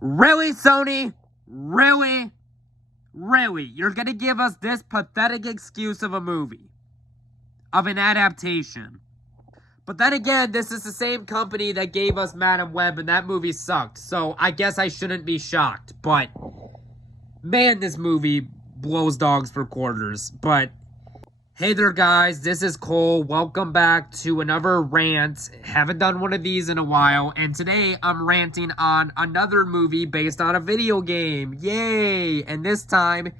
Really, Sony? Really? Really? You're gonna give us this pathetic excuse of a movie? Of an adaptation? But then again, this is the same company that gave us Madam Web, and that movie sucked, so I guess I shouldn't be shocked. But, man, this movie blows dogs for quarters. But, hey there, guys, this is Cole. Welcome back to another rant. Haven't done one of these in a while, and today I'm ranting on another movie based on a video game. Yay! And this time,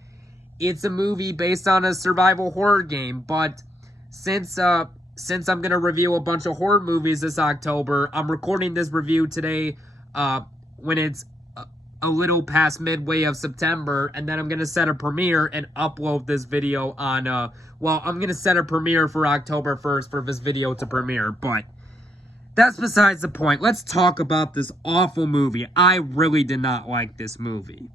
it's a movie based on a survival horror game, but since I'm going to review a bunch of horror movies this October, I'm recording this review today when it's a little past midway of September, and then I'm going to set a premiere and upload this video on, well, I'm going to set a premiere for October 1st for this video to premiere, but that's besides the point. Let's talk about this awful movie. I really did not like this movie.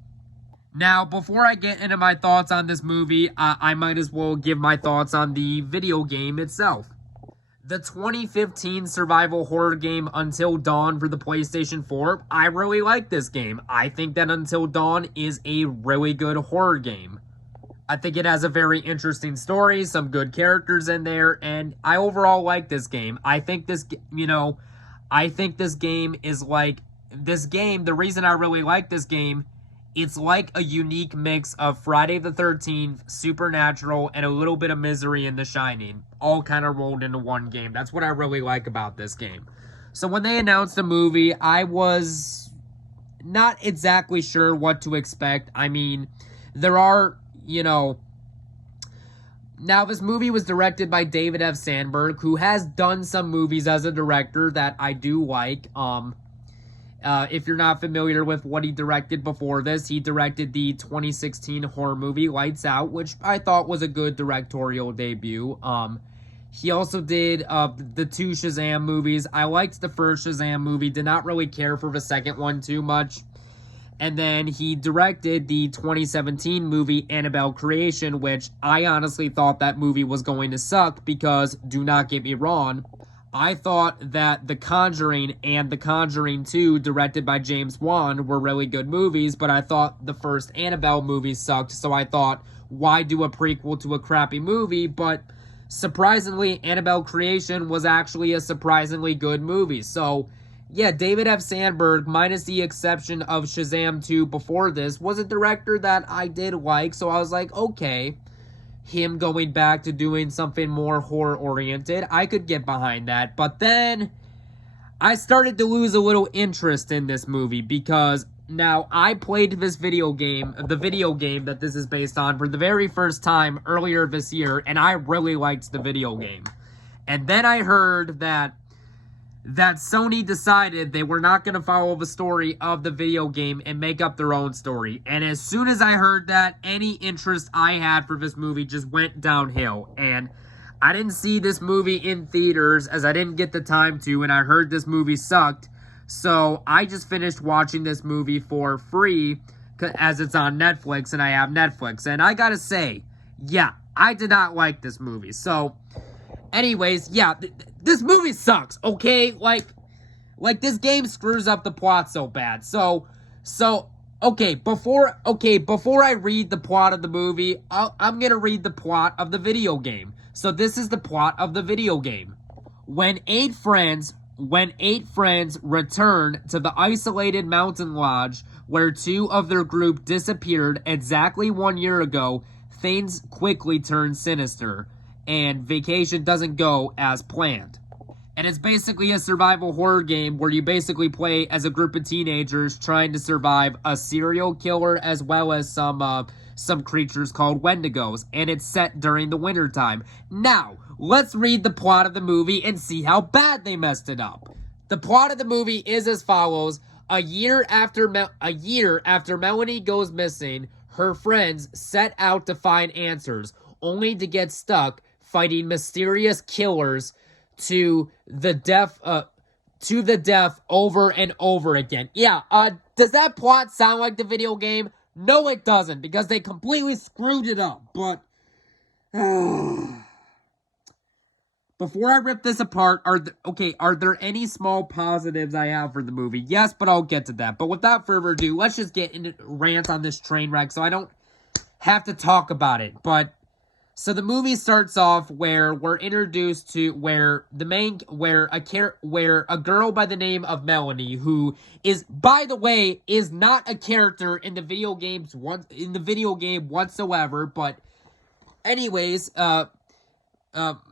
Now, before I get into my thoughts on this movie, I might as well give my thoughts on the video game itself. The 2015 survival horror game Until Dawn for the PlayStation 4, I really like this game. I think that Until Dawn is a really good horror game. I think it has a very interesting story, some good characters in there, and I overall like this game. I think this, I think this game is like, the reason I really like this game, it's like a unique mix of Friday the 13th, Supernatural, and a little bit of Misery in The Shining, all kind of rolled into one game. That's what I really like about this game. So when they announced the movie, I was not exactly sure what to expect. I mean, there are, now this movie was directed by David F. Sandberg, who has done some movies as a director that I do like. If you're not familiar with what he directed before this, he directed the 2016 horror movie Lights Out, which I thought was a good directorial debut. He also did the two Shazam movies. I liked the first Shazam movie, did not really care for the second one too much. And then he directed the 2017 movie Annabelle Creation, which I honestly thought that movie was going to suck because, do not get me wrong, I thought that The Conjuring and The Conjuring 2, directed by James Wan, were really good movies, but I thought the first Annabelle movie sucked, so I thought, why do a prequel to a crappy movie? But surprisingly, Annabelle Creation was actually a surprisingly good movie. So, yeah, David F. Sandberg, minus the exception of Shazam 2 before this, was a director that I did like, so I was like, okay, him going back to doing something more horror-oriented, I could get behind that. But then I started to lose a little interest in this movie because now I played this video game, the video game that this is based on, for the very first time earlier this year, and I really liked the video game. And then I heard that Sony decided they were not going to follow the story of the video game and make up their own story. And as soon as I heard that, any interest I had for this movie just went downhill. And I didn't see this movie in theaters as I didn't get the time to, and I heard this movie sucked. So I just finished watching this movie for free as it's on Netflix, and I have Netflix. And I gotta say, yeah, I did not like this movie. So, anyways, yeah, this movie sucks, okay? Like this game screws up the plot so bad. So, okay, before I read the plot of the movie, I'm gonna read the plot of the video game. So this is the plot of the video game. When eight friends return to the isolated mountain lodge where two of their group disappeared exactly 1 year ago, things quickly turn sinister, and vacation doesn't go as planned. And it's basically a survival horror game where you basically play as a group of teenagers trying to survive a serial killer as well as some creatures called Wendigos, and it's set during the wintertime. Now, let's read the plot of the movie and see how bad they messed it up. The plot of the movie is as follows. A year after Melanie goes missing, her friends set out to find answers, only to get stuck fighting mysterious killers to the death over and over again. Yeah, does that plot sound like the video game? No, it doesn't, because they completely screwed it up, but Before I rip this apart, are there any small positives I have for the movie? Yes, but I'll get to that. But without further ado, let's just get into rant on this train wreck so I don't have to talk about it. But so the movie starts off where we're introduced to where a girl by the name of Melanie, who is, by the way, is not a character in the video game whatsoever. But anyways,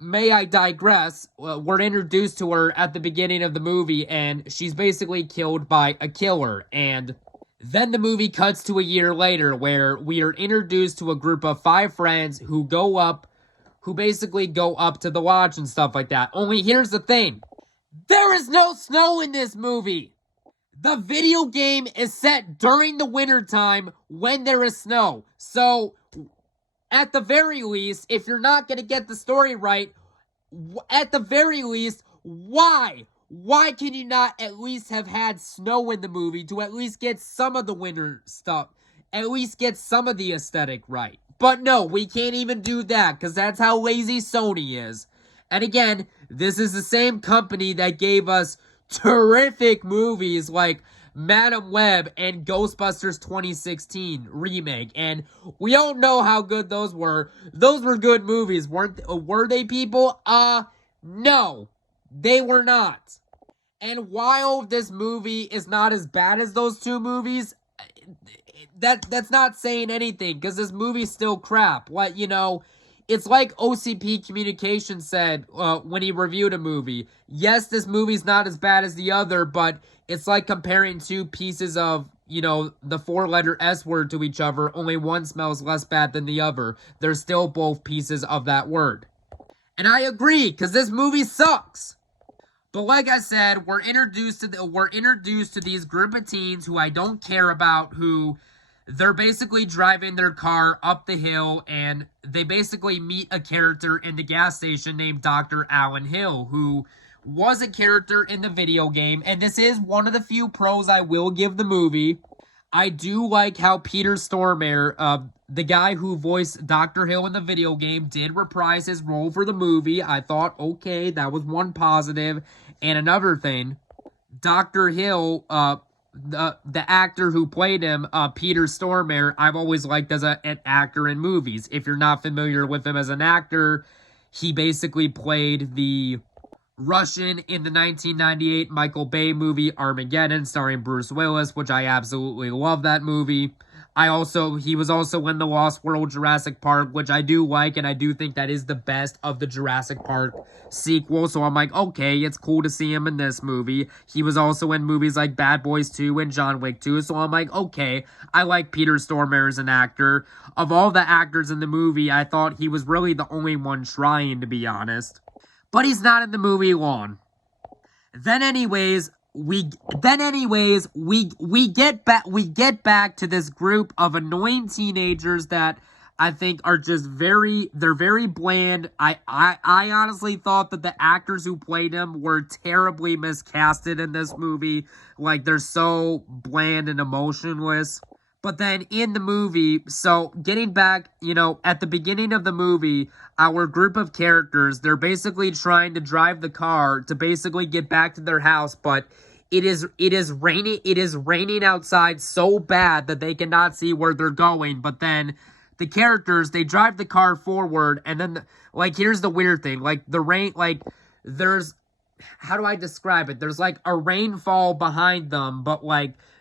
may I digress? We're introduced to her at the beginning of the movie, and she's basically killed by a killer. And then the movie cuts to a year later, where we are introduced to a group of 5 friends who basically go up to the lodge and stuff like that. Only here's the thing. There is no snow in this movie! The video game is set during the wintertime when there is snow. So, at the very least, if you're not going to get the story right, at the very least, why? Why can you not at least have had snow in the movie to at least get some of the winter stuff, at least get some of the aesthetic right? But no, we can't even do that because that's how lazy Sony is. And again, this is the same company that gave us terrific movies like Madam Web and Ghostbusters 2016 remake, and we all know how good those were. Those were good movies, were they, people? No, they were not. And while this movie is not as bad as those 2 movies, that's not saying anything, because this movie's still crap. What, it's like OCP Communications said when he reviewed a movie. Yes, this movie's not as bad as the other, but it's like comparing 2 pieces of, the 4-letter S word to each other. Only one smells less bad than the other. They're still both pieces of that word. And I agree, because this movie sucks. But like I said, we're introduced to these group of teens who I don't care about, who they're basically driving their car up the hill, and they basically meet a character in the gas station named Dr. Alan Hill, who was a character in the video game, and this is one of the few pros I will give the movie. I do like how Peter Stormare, the guy who voiced Dr. Hill in the video game, did reprise his role for the movie. I thought, okay, that was one positive. And another thing, Dr. Hill, the actor who played him, Peter Stormare, I've always liked as an actor in movies. If you're not familiar with him as an actor, he basically played the Russian in the 1998 Michael Bay movie Armageddon, starring Bruce Willis, which I absolutely love that movie. He was also in the Lost World Jurassic Park, which I do like, and I do think that is the best of the Jurassic Park sequel, so I'm like, okay, it's cool to see him in this movie. He was also in movies like Bad Boys 2 and John Wick 2, so I'm like, okay, I like Peter Stormare as an actor. Of all the actors in the movie, I thought he was really the only one trying, to be honest. But he's not in the movie long. Then anyways, we get back to this group of annoying teenagers that I think are just they're very bland. I honestly thought that the actors who played them were terribly miscasted in this movie. Like, they're so bland and emotionless. But then in the movie, so getting back, at the beginning of the movie, our group of characters, they're basically trying to drive the car to basically get back to their house, but it is raining outside so bad that they cannot see where they're going. But then the characters, they drive the car forward, and then, here's the weird thing. The rain, there's, how do I describe it? There's, a rainfall behind them, but,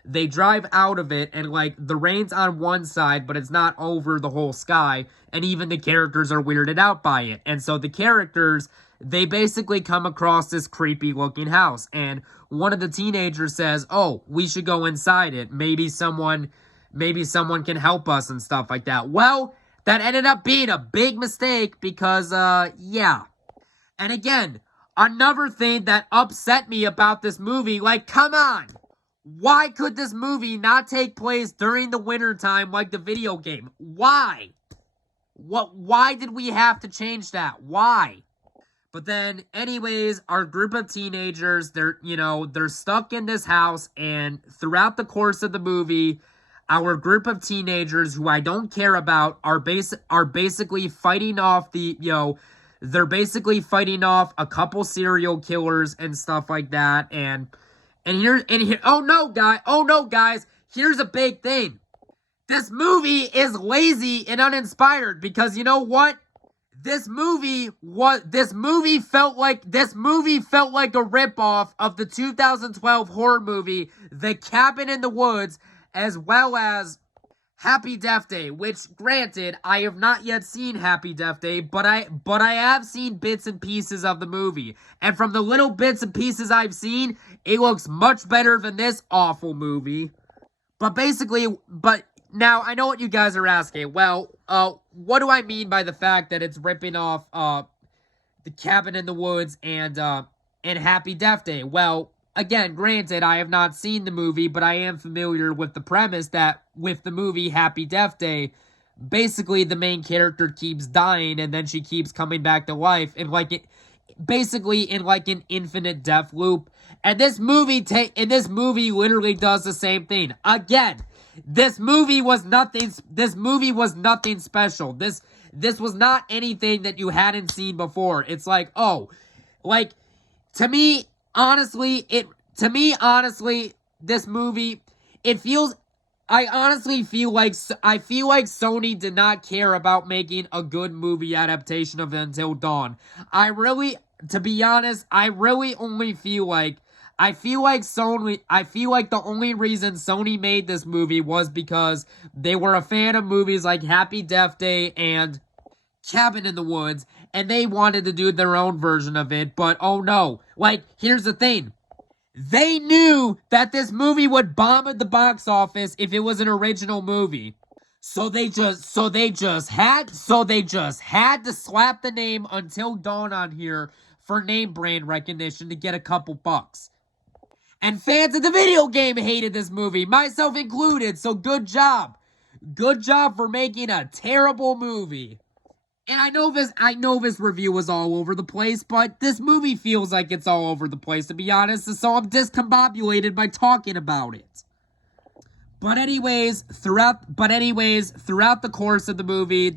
they drive out of it, and, the rain's on one side, but it's not over the whole sky, and even the characters are weirded out by it. And so the characters, they basically come across this creepy-looking house, and one of the teenagers says, oh, we should go inside it. Maybe someone can help us and stuff like that. Well, that ended up being a big mistake because, yeah. And again, another thing that upset me about this movie, come on! Why could this movie not take place during the wintertime like the video game? Why? Why did we have to change that? Why? But then, anyways, our group of teenagers, they're stuck in this house, and throughout the course of the movie, our group of teenagers, who I don't care about, are basically fighting off the they're basically fighting off a couple serial killers and stuff like that. And here, oh no, guys, here's a big thing. This movie is lazy and uninspired because you know what? This movie felt like a ripoff of the 2012 horror movie The Cabin in the Woods, as well as Happy Death Day, which, granted, I have not yet seen Happy Death Day, but I have seen bits and pieces of the movie. And from the little bits and pieces I've seen, it looks much better than this awful movie. But now, I know what you guys are asking. Well, what do I mean by the fact that it's ripping off, The Cabin in the Woods and Happy Death Day? Well, again, granted, I have not seen the movie, but I am familiar with the premise that with the movie Happy Death Day, basically the main character keeps dying and then she keeps coming back to life and basically in like an infinite death loop. And this movie literally does the same thing. Again, this movie was nothing special. This was not anything that you hadn't seen before. It's like, oh, like to me, honestly, this movie, I honestly feel like Sony did not care about making a good movie adaptation of Until Dawn. To be honest, I feel like the only reason Sony made this movie was because they were a fan of movies like Happy Death Day and Cabin in the Woods, and they wanted to do their own version of it, but oh no. Like, here's the thing. They knew that this movie would bomb at the box office if it was an original movie. So they just had to slap the name Until Dawn on here for name brand recognition to get a couple bucks. And fans of the video game hated this movie, myself included, so good job. Good job for making a terrible movie. And I know this review was all over the place, but this movie feels like it's all over the place, to be honest, so I'm discombobulated by talking about it. But anyways, throughout the course of the movie,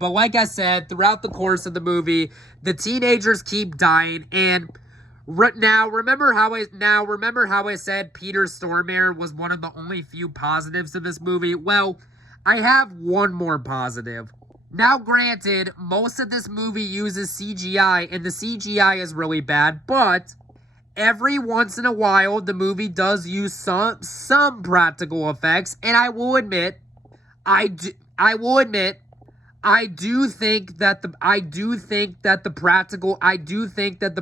like I said, throughout the course of the movie, the teenagers keep dying, and now, remember how I said Peter Stormare was one of the only few positives of this movie? Well, I have one more positive. Now, granted, most of this movie uses CGI, and the CGI is really bad, but every once in a while, the movie does use some practical effects, and I will admit, I do think that the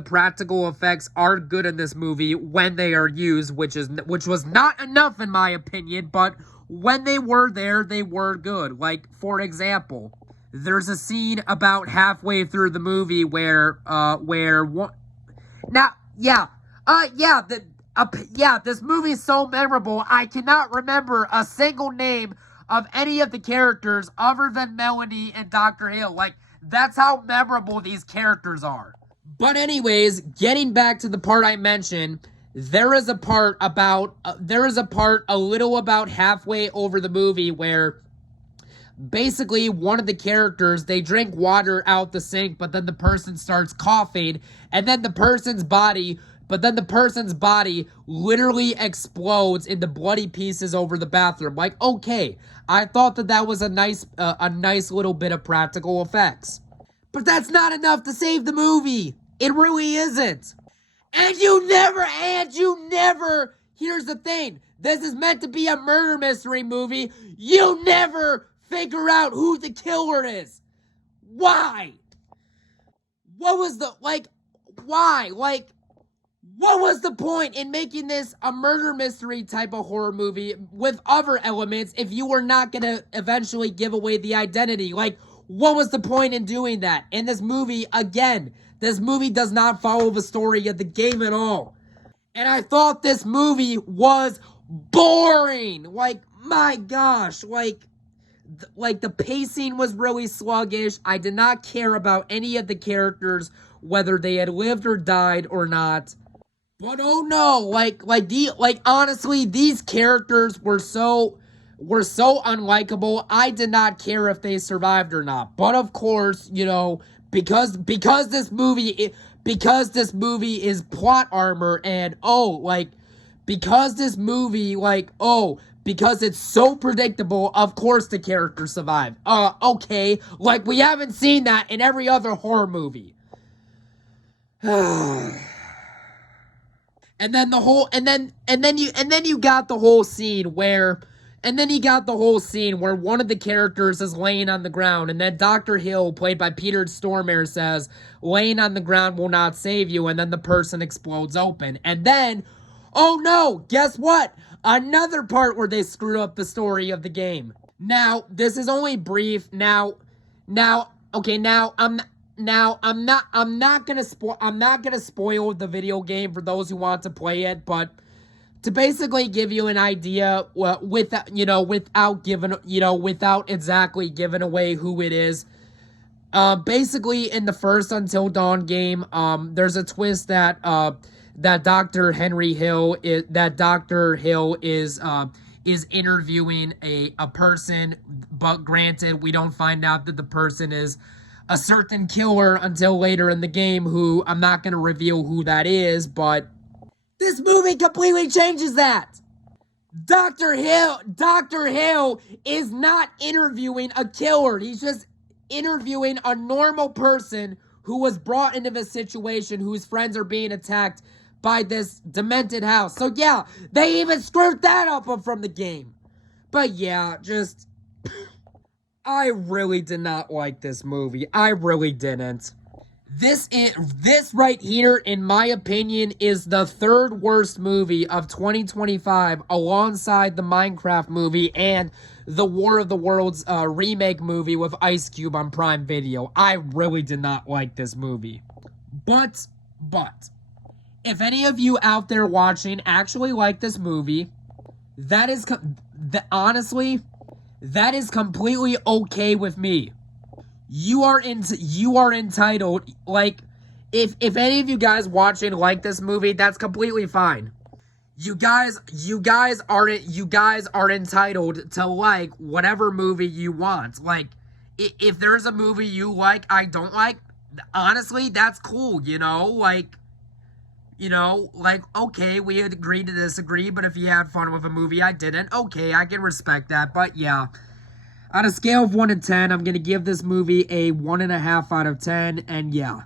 practical effects are good in this movie when they are used, which was not enough in my opinion, but when they were there, they were good. Like, for example, there's a scene about halfway through the movie this movie's so memorable, I cannot remember a single name of any of the characters other than Melanie and Dr. Hill. Like, that's how memorable these characters are. But anyways, getting back to the part I mentioned, there is a part a little about halfway over the movie where basically one of the characters, they drink water out the sink, but then the person starts coughing, and then the person's body literally explodes into bloody pieces over the bathroom. Like, okay, I thought that was a nice little bit of practical effects. But that's not enough to save the movie. It really isn't. And you never, here's the thing. This is meant to be a murder mystery movie. You never figure out who the killer is. Why? What was the point in making this a murder mystery type of horror movie with other elements if you were not gonna eventually give away the identity? Like, what was the point in doing that? And this movie does not follow the story of the game at all. And I thought this movie was boring. Like, my gosh, like the pacing was really sluggish. I did not care about any of the characters, whether they had lived or died or not. But oh no, honestly, these characters were so unlikable. I did not care if they survived or not. But of course, because this movie is plot armor, and because this movie, because it's so predictable, of course the characters survive. Okay, like we haven't seen that in every other horror movie. And then you got the whole scene where one of the characters is laying on the ground, and then Dr. Hill, played by Peter Stormare, says, "Laying on the ground will not save you," and then the person explodes open. And then, oh no, guess what? Another part where they screw up the story of the game. Now, this is only brief. I'm not gonna spoil the video game for those who want to play it, but to basically give you an idea, without exactly giving away who it is. Basically, in the first Until Dawn game, there's a twist that Dr. Hill is interviewing a person, but granted, we don't find out that the person is a certain killer until later in the game, who I'm not going to reveal who that is, but this movie completely changes that. Dr. Hill is not interviewing a killer. He's just interviewing a normal person who was brought into this situation, whose friends are being attacked by this demented house. So yeah, they even screwed that up from the game. But yeah, just I really did not like this movie. I really didn't. This right here, in my opinion, is the third worst movie of 2025, alongside the Minecraft movie and the War of the Worlds remake movie with Ice Cube on Prime Video. I really did not like this movie. But, if any of you out there watching actually like this movie, honestly, that is completely okay with me. You are entitled, like, if any of you guys watching like this movie, that's completely fine. You guys are entitled to like whatever movie you want. Like, if there's a movie you like, I don't like, honestly, that's cool, okay, we had agreed to disagree, but if you had fun with a movie I didn't, okay, I can respect that. But yeah, on a scale of 1 to 10, I'm going to give this movie a 1.5 out of 10, and yeah.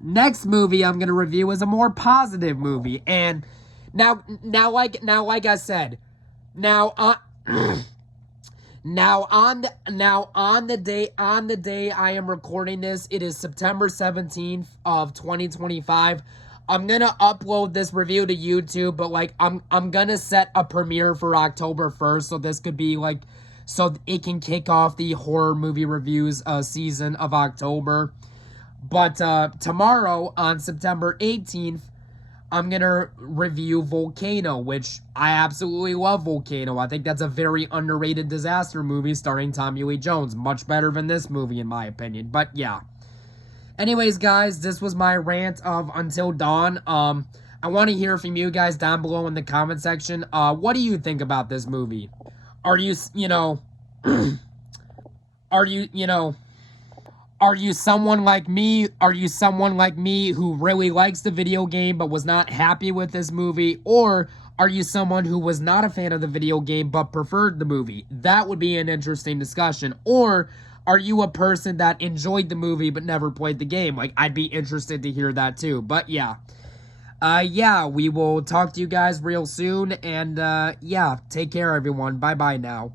Next movie I'm going to review is a more positive movie, and now like I said, on the day I am recording this, it is September 17th of 2025. I'm gonna upload this review to YouTube, but I'm gonna set a premiere for October 1st, so this could be so it can kick off the horror movie reviews season of October. But tomorrow, on September 18th, I'm gonna review Volcano, which I absolutely love Volcano. I think that's a very underrated disaster movie starring Tommy Lee Jones. Much better than this movie, in my opinion. But yeah. Anyways, guys, this was my rant of Until Dawn. I want to hear from you guys down below in the comment section. What do you think about this movie? Are you someone like me? Are you someone like me who really likes the video game but was not happy with this movie? Or are you someone who was not a fan of the video game but preferred the movie? That would be an interesting discussion. Or are you a person that enjoyed the movie but never played the game? I'd be interested to hear that too. But yeah. We will talk to you guys real soon. And yeah, take care, everyone. Bye-bye now.